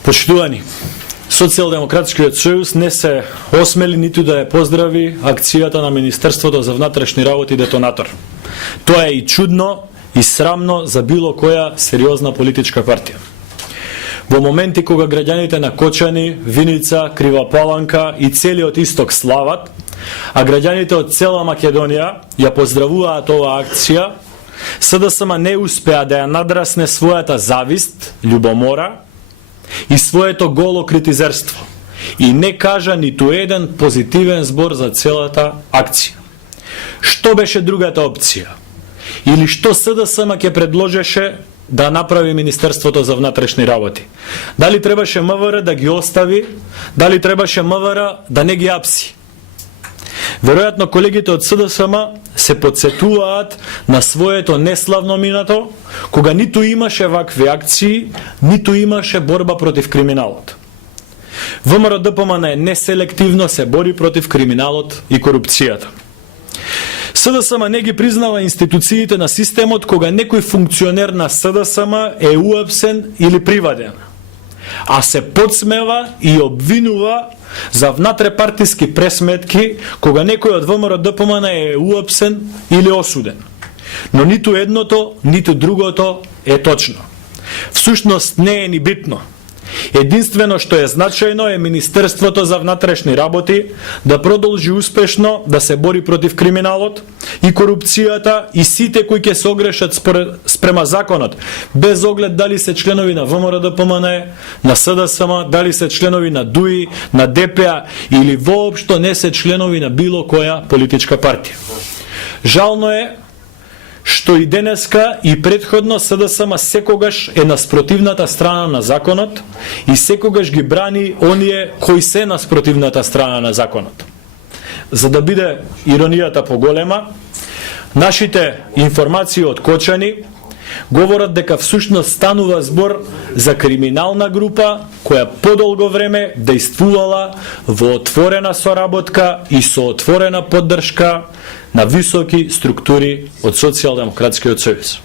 Почитувани, Социјалдемократскиот сојуз не се осмели ниту да ја поздрави акцијата на Министерството за внатрешни работи Детонатор. Тоа е и чудно и срамно за било која сериозна политичка партија. Во моменти кога граѓаните на Кочани, Виница, Крива Паланка и целиот исток слават, а граѓаните од цела Македонија ја поздравуваат оваа акција, СДСМ не успеа да ја надрасне својата завист, љубомора и своето голо критизерство и не кажа ниту еден позитивен збор за целата акција. Што беше другата опција? Или што СДСМ ќе предложеше да направи Министерството за внатрешни работи? Дали требаше МВР да ги остави, дали требаше МВР да не ги апси? Веројатно колегите од СДСМ се подсетуваат на своето неславно минато, кога ниту имаше вакви акции, ниту имаше борба против криминалот. ВМРО ДПМН неселективно се бори против криминалот и корупцијата. СДСМ не ги признава институциите на системот кога некој функционер на СДСМ е уапсен или приваден, а се подсмева и обвинува за внатрепартиски пресметки кога некој од ВМРО ДПМН е уапсен или осуден. Но ниту едното, ниту другото е точно. Всушност не е ни битно. Единствено што е значајно е Министерството за внатрешни работи да продолжи успешно да се бори против криминалот и корупцијата и сите кои ќе се огрешат спрема законот, без оглед дали се членови на ВМРО ДПМН, на СДСМ, дали се членови на ДУИ, на ДПА или воопшто не се членови на било која политичка партија. Жално е што и денеска и претходно СДСМ секогаш е на спротивната страна на законот и секогаш ги брани оние кои се на спротивната страна на законот. За да биде иронијата поголема, нашите информации од Кочани говорат дека всушност станува збор за криминална група која подолго време дејствувала во отворена соработка и со отворена поддршка на високи структури од Социјалдемократскиот сојуз.